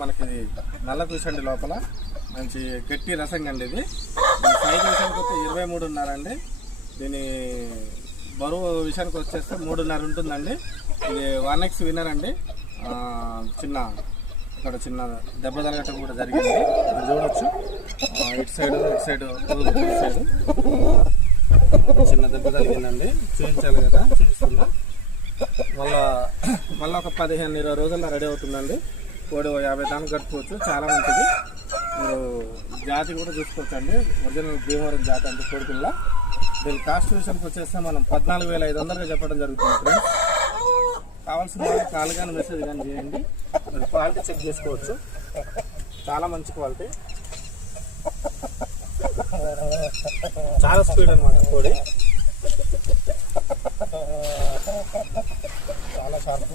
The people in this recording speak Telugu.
మనకి నల్ల పూసండి లోపల మంచి గట్టి రసం అండి. ఇది సైజు విషయానికి వస్తే 23.5 అండి. దీని బరువు విషయానికి వచ్చేస్తే 3.5 ఉంటుందండి. ఇది 1x విన్నర్ అండి. ఇక్కడ చిన్న దెబ్బ తగలటం కూడా జరిగింది, మీరు చూడవచ్చు. ఇటు సైడ్ చిన్న దెబ్బ తగిలిందండి. చూపించాలి కదా, చూపిస్తుందా. మళ్ళీ ఒక 15-20 రోజుల్లో రెడీ అవుతుందండి. కోడి 50 దానికి కట్టుకోవచ్చు, చాలా మంచిది. మీరు జాతి కూడా చూసుకోవచ్చు అండి. ఒరిజినల్ భీమవరం జాతి అంటే కోడిపిల్ల. దీని కాస్ట్ విషయానికి వచ్చేస్తే మనం 14,500గా చెప్పడం జరుగుతుంది ఫ్రెండ్స్. కావాల్సిన వాళ్ళు కాల్ కానీ మెసేజ్ కానీ చేయండి. మీరు క్వాలిటీ చెక్ చేసుకోవచ్చు, చాలా మంచి క్వాలిటీ, చాలా స్పీడ్ అనమాట కోడి, చాలా షార్ప్.